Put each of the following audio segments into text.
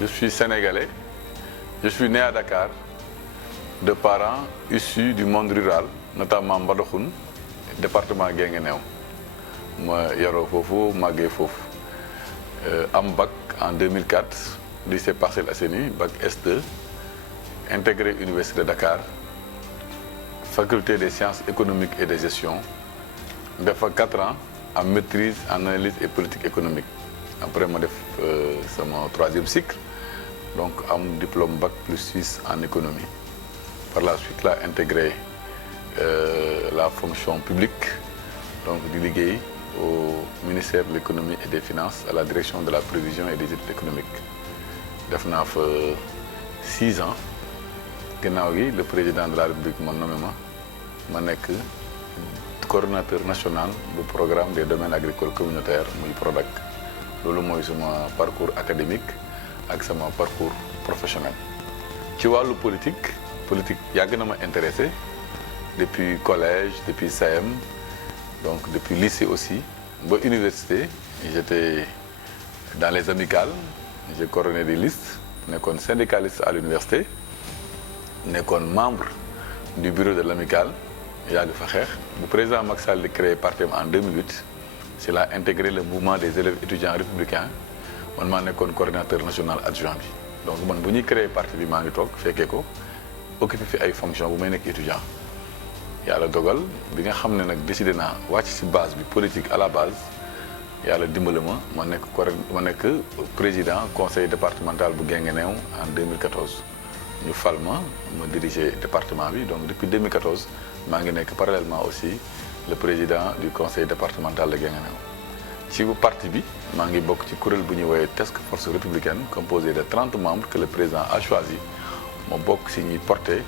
je suis sénégalais, je suis né à Dakar de parents issus du monde rural, notamment Mbadakhoune, département Guinguinéo. Ma yaroo foofu màggee foofu am bac en 2004 lycée Parcelles Assainies bac S2 intégré Université de Dakar faculté des sciences économiques et de gestion def fa 4 ans en maîtrise en analyse et politique économique après ma def sama 3e cycle donc am diplôme bac plus 6 en économie par la suite là intégré la fonction publique donc di liggéey au ministère de l'économie et des finances à la direction de la prévision et des études économiques def naa fa 6 ans ginnaaw gi le président de la République ma nommé ma nekk coordonnateur national bu programme des domaines agricoles communautaires muy PRODAC loolu mooy sama parcours académique ak sama parcours professionnel. ci wàllu politique yàgg na ma intéressé depuis collège depuis CM donc depuis lycée aussi ba université j'étais dans les amicales j'ai coordonné des listes nekkoon syndicaliste à l'université nekkoon membre du bureau de l'amicale yàgg fa xeex bu président Macky Sall di créé parti en 2008 c'est là intégré le mouvement des élèves étudiants républicains man maa nekkoon coordinateur national adjoint bi donc man bu ñuy créé parti bi maa ngi toog fekkee ko occupé fi ay fonctions bu may nekk étudiant yàlla dogal bi nga xam ne nag décidé naa wàcc ci base bi politique à la base yàlla dimbali ma nekk président conseil départemental bu Guinguinéo en 2014 ñu fal ma diriger département bi donc depuis 2014 maa ngi nekk parallèlement aussi le président du conseil départemental de Guinguinéo ci parti bi maa ngi bokk ci kuréel bu ñuy woowee task force républicaine composée de 30 membres que le président a choisi ma bokk ci ñuy porter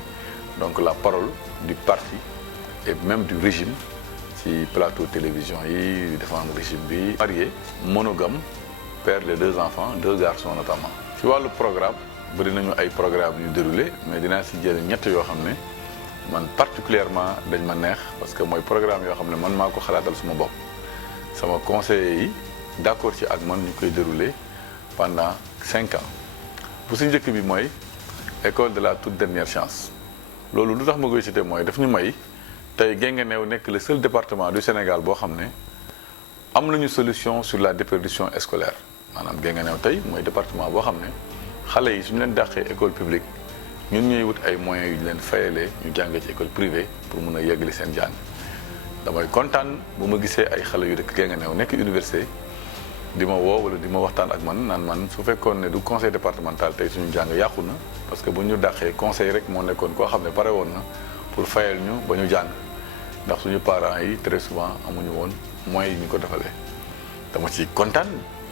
donc la parole du parti et même du régime ci plateau télévision yi défendre régime bi marié monogame père de 2 enfants 2 garçons notamment ci wàllu programme bëri nañu ay programme yu déroulé mais dinaa ci jël ñett yoo xam ne man particulièrement dañ ma neex parce que mooy programme yoo xam ne man maa ko xalaatal suma bopp sama conseillers yi d'accord ci ak man ñu koy déroulé pendant 5 ans bu si njëkk bi mooy école de la toute dernière chance loolu lu tax ma koy cité mooy daf ñu may tey Guinguinéo nekk le seul département du Sénégal boo xam ne am nañu solution sur la déperdition scolaire maanaam Guinguinéo tey mooy département boo xam ne xale yi suñu leen dàqee école publique ñun ñuy wut ay moyens yu ñu leen fayalee ñu jàngee ci école privée pour mun a yeggali seen jàng damay kontaan bu ma gisee ay xale yu dëkk Guinguinéo nekk université di ma woo wala di ma waxtaan ak man naan man su fekkoon ne du conseil départemental tey suñu jàng yàqu na parce que bu ñu dàqee conseil rek moo nekkoon koo xam ne pare woon na pour fayal ñu ba ñu jàng ndax suñu parents yi très souvent amuñu woon moyens yi ñu ko defalee dama ci kontaan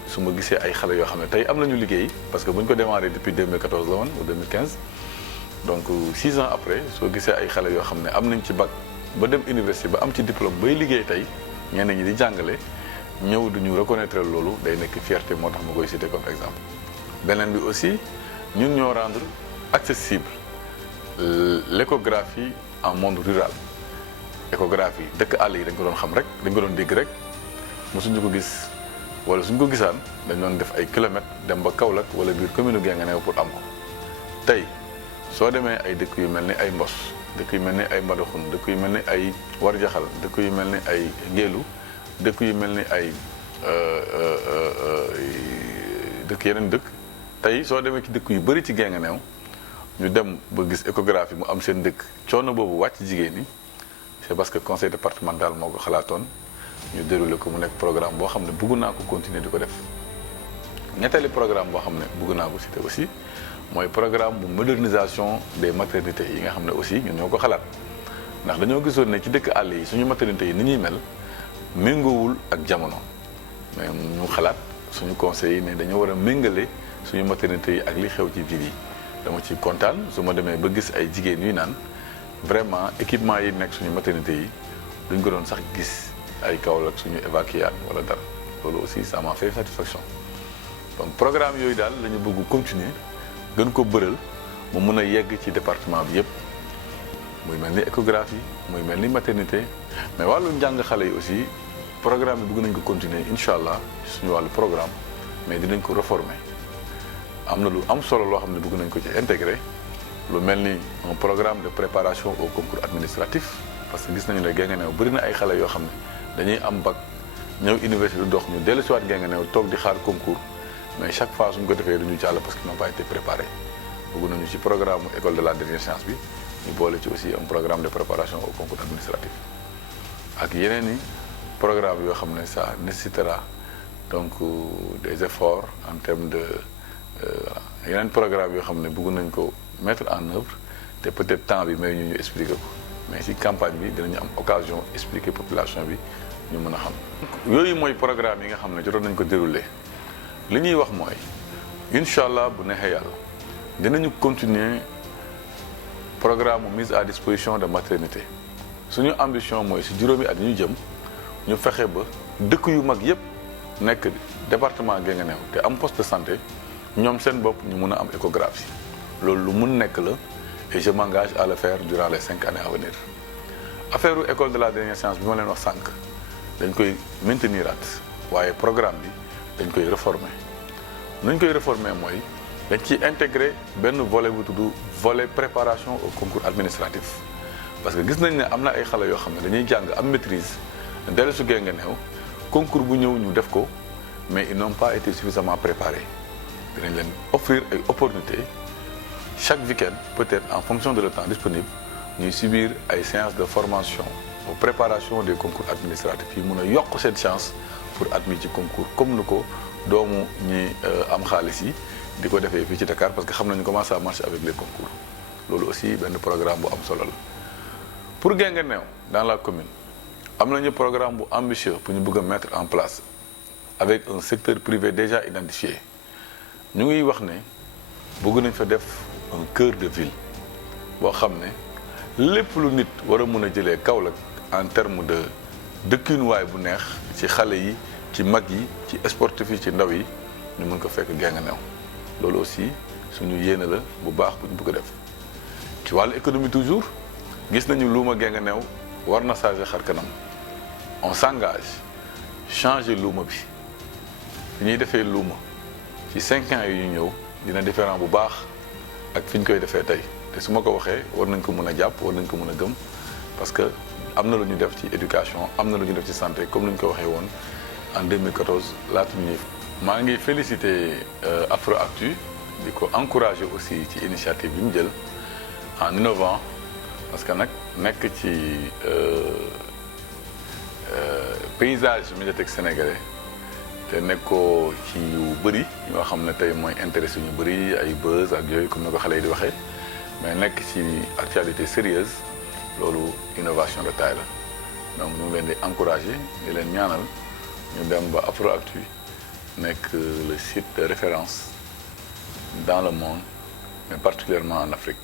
su ma gisee ay xale yoo xam ne tey am nañu liggéey parce que bu ñu ko démarré depuis 2014 la woon ou 2015 donc 6 ans après soo gisee ay xale yoo xam ne am nañ ci bac ba dem université ba am ci diplôme bay liggéey tey ñenn ñi di jàngale ñëw duñu reconnaître loolu day nekk fierté moo tax ma koy citer comme exemple. beneen bi aussi ñun ñoo rendre accessible l'échographie en monde rural échographie dëkk àll yi dañ ko doon xam rek dañ ko doon dégg rek mosuñu ko gis wala suñu ko gisaan dañ doon def ay kilomètres dem ba Kaolack wala biir commune Guinguinéo pour am ko tey soo demee ay dëkk yu mel ni ay Mbos dëkk yu mel ni ay Mbadakhoune dëkk yu mel ni ay Warjaxal dëkk yu mel ni ay Ngélu dëkk yu mel ni ay dëkk yeneen dëkk tey soo demee ci dëkk yu bëri ci Guinguinéo ñu dem ba gis échographie mu am seen dëkk coono boobu wàcc jigéen ñi c'est parce que conseil départemental moo ko xalaatoon ñu déroulé ko mu nekk programme boo xam ne bëgg naa ko continuer di ko def ñetteeli programme boo xam ne bëgg naa ko citer aussi mooy programme bu modernisation des maternités yi nga xam ne aussi ñun ñoo ko xalaat ndax dañoo gisoon ne ci dëkk àll yi suñu maternité yi ni ñuy mel méngoowul ak jamono mais ñu xalaat suñu conseil yi ne dañoo war a méngale suñu maternité yi ak li xew ci ville yi dama ci kontaan su ma demee ba gis ay jigéen yuy naan vraiment équipement yi nekk suñu maternité yi duñ ko doon sax gis ay Kaolack suñu évacuation wala dara loolu aussi ça m'a fait satisfaction donc programme yooyu daal la ñu bëgg continuer gën ko bëral mu mën a yegg ci département bi yëpp muy mel ni échographie muy mel ni maternité mais wàllu njàng xale yi aussi programme bi bëgg nañ ko continuer incha allah suñu wàllu programme mais dinañ ko réformer am na lu am solo loo xam ne bëgg nañ ko ci intégrer lu mel ni un programme de préparation au concours administratif parce que gis nañu ne Guinguinéo bëri na ay xale yoo xam ne dañuy am bac ñëw université du dox ñu dellu si waat Guinguinéo toog di xaar concours mais chaque fois suñ ko defee duñu jàll parce qu'ils n'ont pas été préparés bëgg nañu ci programme école de la dernière chance bi ñu boole ci aussi un programme de préparation au concours administratif ak yeneen i programme yoo xam ne ça nécessitera donc des efforts en termes de voilà yeneen programme yoo xam ne bëgg nañ ko mettre en œuvre te peut-être temps bi may ñu expliquer ko mais ci campagne bi dinañu am occasion expliquer population bi ñu mën a xam. yooyu mooy programme yi nga xam ne jotoon nañ ko dérouler li ñuy wax mooy incha allah bu neexee yàlla dinañu continuer programme mise à disposition de maternité suñu ambition mooy ci juróomi at ñu jëm ñu fexe ba dëkk yu mag yépp nekk département Guinguinéo te am poste de santé ñoom seen bopp ñu mun a am échographie loolu lu mun nekk la et je m'engage à le faire durant les 5 années à venir affaire école de la dernière chance bi ma leen wax sànq dañ koy mainteniraat waaye programme bi dañ koy réformer nuñ koy réformer mooy dañ ciy intégrer benn volet bu tudd volet préparation au concours administratif parce que gis nañ ne am na ay xale yoo xam ne dañuy jàng am maîtrise dellu su Guinguinéo concours bu ñëw ñu def ko mais ils n'ont pas été suffisamment préparés dinañ leen offrir ay opportunités chaque week-end peut-être en fonction de le temps disponible ñuy subir ay séances de formation aux préparations des concours administratifs yi mun a yokk cette chance pour admis ci concours comme ni ko doomu ñi am xaalis yi di ko defee fii ci Dakar parce que xam nañu comment ça marche avec les concours loolu aussi benn programme bu am solo la pour Guinguinéo dans la commune am nañu programme bu ambitieux pour ñu bëgg a mettre en place avec un secteur privé déjà identifié ñu ngi wax ne bëgg nañ fa def un cœur de ville boo xam ne lépp lu nit war a mën a jëlee Kaolack en terme de dëkkinuwaay bu neex ci xale yi ci mag yi ci sportif yi ci ndaw yi ñu mën ko fekk Guinguinéo loolu aussi suñu yéene la bu baax bu ñu bëgg a def ci wàllu économie toujours gis nañu luuma Guinguinéo war na changer xar kanam on s'engage changer luuma bi fi ñuy defee luuma ci 5 ans yi ñu ñëw dina différent bu baax ak fi ñu koy defee tey te su ma ko waxee war nañ ko mën a jàpp war nañ ko mën a gëm parce que am na lu ñu def ci éducation am na lu ñu def ci santé comme ni ñu ko waxee woon en 2014 laata ñuy maa ngi féliciter Afroactu di ko encourager aussi ci initiative bi mu jël en innovant parce que nag nekk ci paysage médiatique sénégalais te nekkoo ci yu bëri yoo xam ne tey mooy intéressé ñu bëri ay buzz ak yooyu comme ni ko xale yi di waxee mais nekk ci actualité sérieuse loolu innovation de taille la donc ñu ngi leen di encourager di leen ñaanal ñu dem ba Afroactu nekk le site de référence dans le monde mais particulièrement en Afrique